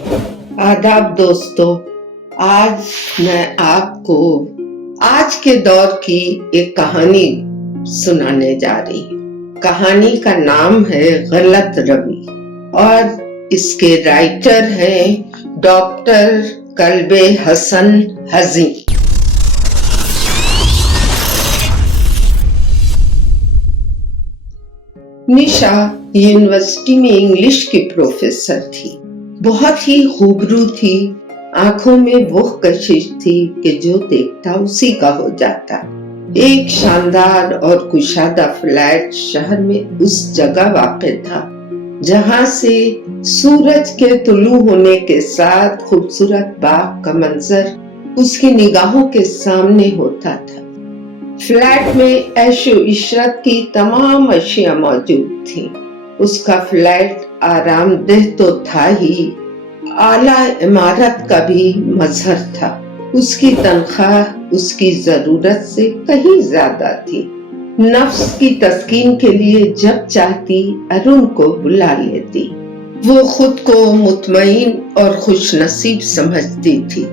आदाब दोस्तों, आज मैं आपको आज के दौर की एक कहानी सुनाने जा रही हूँ। कहानी का नाम है गलत रवि और इसके राइटर हैं डॉक्टर कल्बे हसन हजी। निशा यूनिवर्सिटी में इंग्लिश की प्रोफेसर थी। बहुत ही खूबरू थी, आंखों में वो कशिश थी कि जो देखता उसी का हो जाता। एक शानदार और कुशादा फ्लैट शहर में उस जगह वाक़ था जहां से सूरज के तुलू होने के साथ खूबसूरत बाग का मंजर उसकी निगाहों के सामने होता था। फ्लैट में ऐशो इशरत की तमाम अशिया मौजूद थी। उसका फ्लैट आरामदेह तो था ही, आला इमारत का भी मजहर था। उसकी तनख्वाह उसकी जरूरत से कहीं ज्यादा थी। नफ्स की तस्कीन के लिए जब चाहती अरुण को बुला लेती। वो खुद को मुतमईन और खुशनसीब समझती थी।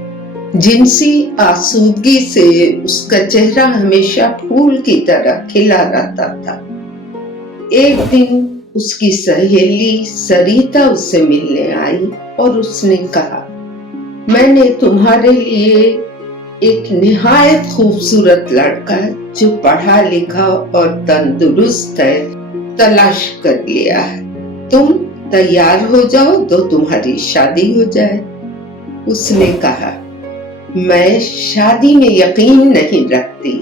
जिनसी आसूदगी से उसका चेहरा हमेशा फूल की तरह खिला रहता था। एक दिन उसकी सहेली सरिता उससे मिलने आई और उसने कहा, मैंने तुम्हारे लिए एक निहायत खूबसूरत लड़का जो पढ़ा लिखा और तंदुरुस्त है तलाश कर लिया है। तुम तैयार हो जाओ तो तुम्हारी शादी हो जाए। उसने कहा, मैं शादी में यकीन नहीं रखती।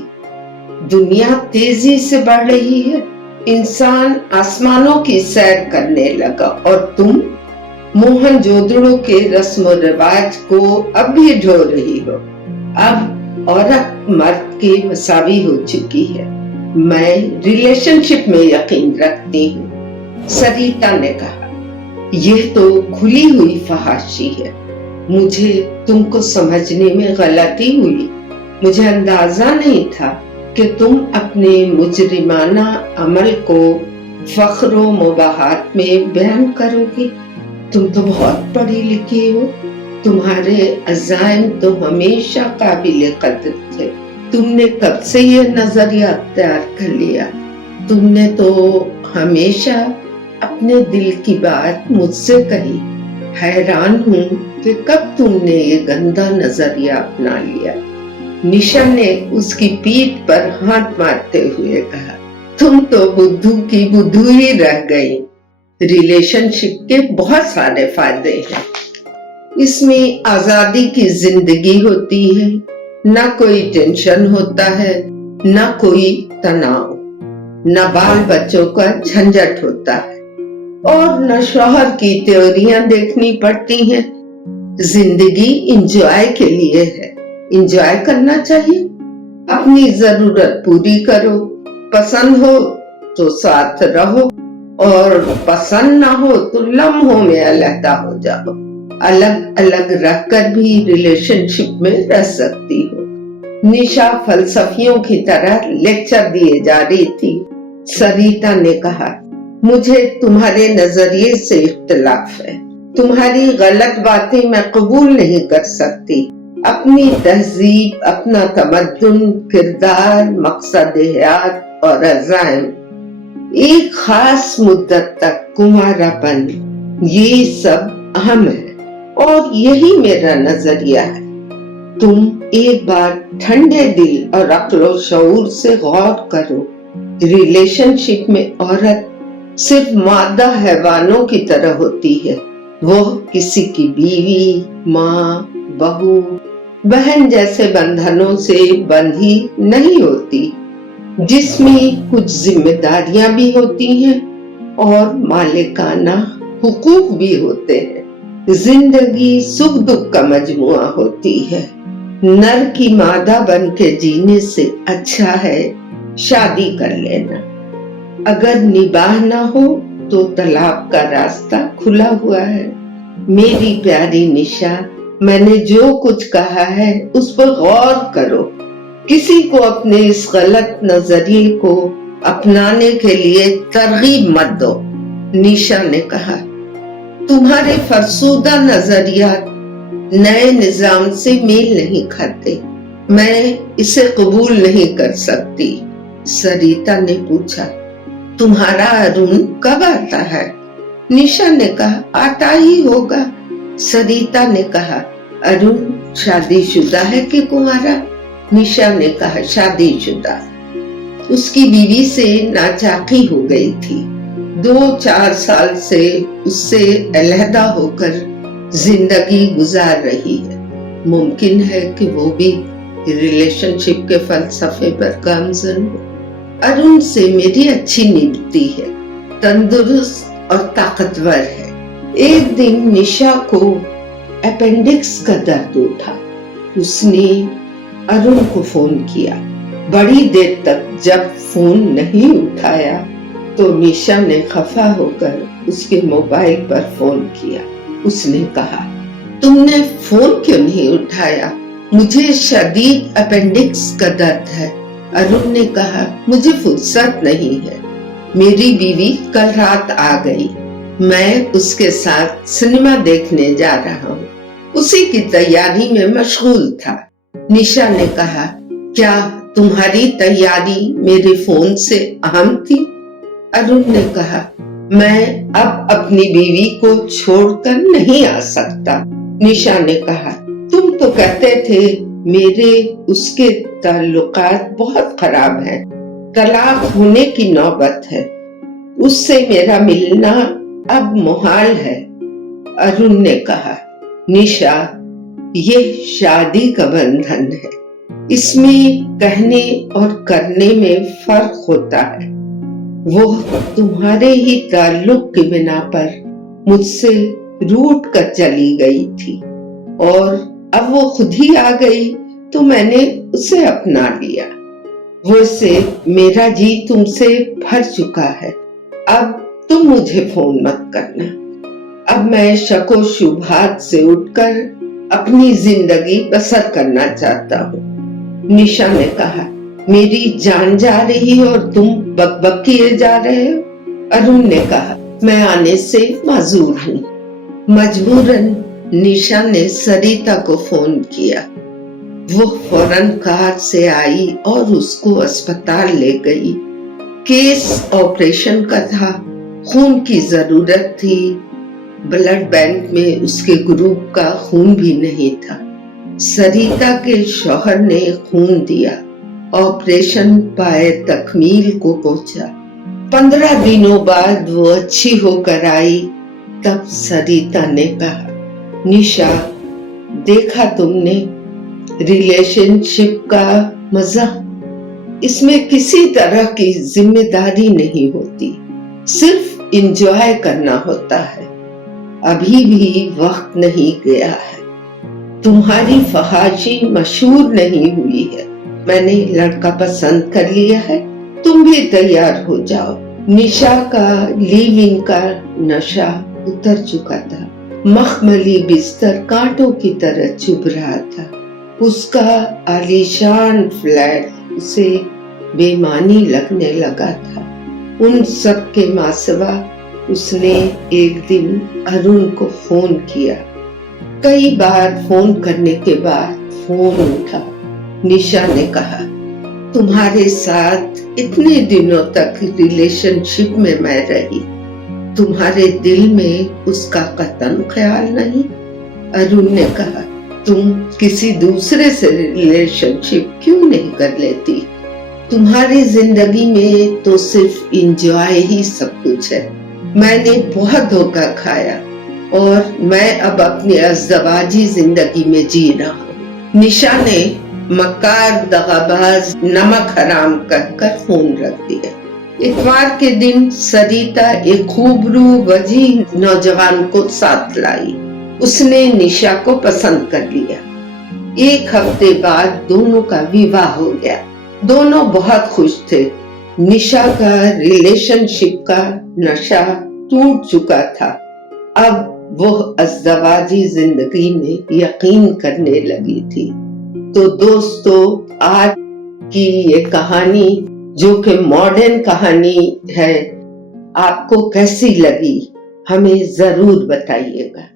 दुनिया तेजी से बढ़ रही है, इंसान आसमानों की सैर करने लगा और तुम मोहनजोदड़ो के रस्म रिवाज को अब भी ढो रही हो। अब औरत मर्द के मसावी हो चुकी है। मैं रिलेशनशिप में यकीन रखती हूँ। सरिता ने कहा, यह तो खुली हुई फहाशी है। मुझे तुमको समझने में गलती हुई। मुझे अंदाजा नहीं था कि तुम अपने मुजरिमाना अमल को फख्र व मुबाहात में बयान करोगे। तुम तो बहुत पढ़ी लिखी हो। तुम्हारे अज़ाइम तो हमेशा काबिल कदर थे। तुमने कब से ये नजरिया अख्तियार कर लिया? तुमने तो हमेशा अपने दिल की बात मुझसे कही। हैरान हूँ कि कब तुमने ये गंदा नजरिया अपना लिया। निशा ने उसकी पीठ पर हाथ मारते हुए कहा, तुम तो बुद्धू की बुद्धू ही रह गई। रिलेशनशिप के बहुत सारे फायदे हैं। इसमें आजादी की जिंदगी होती है, ना कोई टेंशन होता है, ना कोई तनाव, ना बाल बच्चों का झंझट होता है और न शौहर की त्योरियां देखनी पड़ती हैं। जिंदगी एंजॉय के लिए है। एंजॉय करना चाहिए। अपनी जरूरत पूरी करो। पसंद हो तो साथ रहो और पसंद ना हो तो लम्हों में अलग हो जाओ। अलग अलग रहकर भी रिलेशनशिप में रह सकती हो। निशा फलसफियों की तरह लेक्चर दिए जा रही थी। सरिता ने कहा, मुझे तुम्हारे नजरिए से इख्तिलाफ है। तुम्हारी गलत बातें मैं कबूल नहीं कर सकती। अपनी तहजीब, अपना तमद्दुन, किरदार, मकसद हयात और अज़ाइम, एक खास मुद्दत तक कुमारापन, ये सब अहम है और यही मेरा नजरिया है। तुम एक बार ठंडे दिल और अक्ल शऊर से गौर करो। रिलेशनशिप में औरत सिर्फ मादा हैवानों की तरह होती है। वो किसी की बीवी, माँ, बहू, बहन जैसे बंधनों से बंधी नहीं होती, जिसमें कुछ जिम्मेदारियां भी होती हैं और मालिकाना हुकूक भी होते हैं। जिंदगी सुख दुख का मजमुआ होती है। नर की मादा बन के जीने से अच्छा है शादी कर लेना। अगर निबाह ना हो तो तलाक का रास्ता खुला हुआ है। मेरी प्यारी निशा, मैंने जो कुछ कहा है उस पर गौर करो। किसी को अपने इस गलत नजरिए को अपनाने के लिए तरगीब मत दो। निशा ने कहा, तुम्हारे फरसुदा नजरियात नए निजाम से मेल नहीं खाते, मैं इसे कबूल नहीं कर सकती। सरिता ने पूछा, तुम्हारा अरुण कब आता है? निशा ने कहा, आता ही होगा। सरिता ने कहा, अरुण शादीशुदा है कि कुंवारा? निशा ने कहा, शादीशुदा। उसकी बीवी से नाचाकी हो गई थी। 2-4 साल से उससे अलहदा होकर जिंदगी गुजार रही है। मुमकिन है कि वो भी रिलेशनशिप के फलसफे पर गामजन हो। अरुण से मेरी अच्छी निभती है, तंदुरुस्त और ताकतवर है। एक दिन निशा को अपेंडिक्स का दर्द उठा। उसने अरुण को फोन किया। बड़ी देर तक जब फोन नहीं उठाया तो निशा ने खफा होकर उसके मोबाइल पर फोन किया। उसने कहा, तुमने फोन क्यों नहीं उठाया? मुझे शदीद अपेंडिक्स का दर्द है। अरुण ने कहा, मुझे फुर्सत नहीं है। मेरी बीवी कल रात आ गई। मैं उसके साथ सिनेमा देखने जा रहा हूँ। उसी की तैयारी में मशगूल था। निशा ने कहा, क्या तुम्हारी तैयारी मेरे फोन से अहम थी? अरुण ने कहा, मैं अब अपनी बीवी को छोड़कर नहीं आ सकता। निशा ने कहा, तुम तो कहते थे मेरे उसके ताल्लुकात बहुत खराब हैं, तलाक होने की नौबत है, उससे मेरा मिलना अब मुहाल है। अरुण ने कहा, निशा, ये शादी का बंधन है, इसमें कहने और करने में फर्क होता है। वो तुम्हारे ही ताल्लुक की बिना पर मुझसे रूठ कर चली गई थी और अब वो खुद ही आ गई तो मैंने उसे अपना लिया। वैसे मेरा जी तुमसे भर चुका है। अब तुम मुझे फोन मत करना। अब मैं शको शुभात से उठकर अपनी जिंदगी बसर करना चाहता हूँ। निशा ने कहा, मेरी जान जा रही है और तुम बकबक किए जा रहे हो। अरुण ने कहा, मैं आने से माजूर हूँ। मजबूरन निशा ने सरिता को फोन किया। वो फौरन कार से आई और उसको अस्पताल ले गई। केस ऑपरेशन का था, खून की जरूरत थी। ब्लड बैंक में उसके ग्रुप का खून भी नहीं था। सरिता के शौहर ने खून दिया। ऑपरेशन पाए तकमील को पहुंचा। 15 दिनों बाद वो अच्छी होकर आई। तब सरिता ने कहा, निशा, देखा तुमने रिलेशनशिप का मजा? इसमें किसी तरह की जिम्मेदारी नहीं होती, सिर्फ एंजॉय करना होता है। अभी भी वक्त नहीं गया है। तुम्हारी फहाशी मशहूर नहीं हुई है। मैंने लड़का पसंद कर लिया है, तुम भी तैयार हो जाओ। निशा का लिविंग का नशा उतर चुका था। मखमली बिस्तर कांटों की तरह चुभ रहा था। उसका आलीशान फ्लैट उसे बेमानी लगने लगा था। उन सब के मासवा उसने एक दिन अरुण को फोन किया। कई बार फोन करने के बाद फोन उठा। निशा ने कहा, तुम्हारे साथ इतने दिनों तक रिलेशनशिप में मैं रही, तुम्हारे दिल में उसका कतन ख्याल नहीं? अरुण ने कहा, तुम किसी दूसरे से रिलेशनशिप क्यों नहीं कर लेती? तुम्हारी जिंदगी में तो सिर्फ एंजॉय ही सब कुछ है। मैंने बहुत धोखा खाया और मैं अब अपनी अज़दवाजी जिंदगी में जी रहा हूँ। निशा ने मक्कार दगाबाज नमक हराम कहकर फोन रख दिया। इतवार के दिन सरिता एक खूबरू वजीह नौजवान को साथ लाई। उसने निशा को पसंद कर लिया। 1 हफ्ते बाद दोनों का विवाह हो गया। दोनों बहुत खुश थे। निशा का रिलेशनशिप का नशा टूट चुका था। अब वो अज़दवाजी जिंदगी में यकीन करने लगी थी। तो दोस्तों, आज की ये कहानी जो कि मॉडर्न कहानी है, आपको कैसी लगी? ہمیں ضرور بتائیے گا۔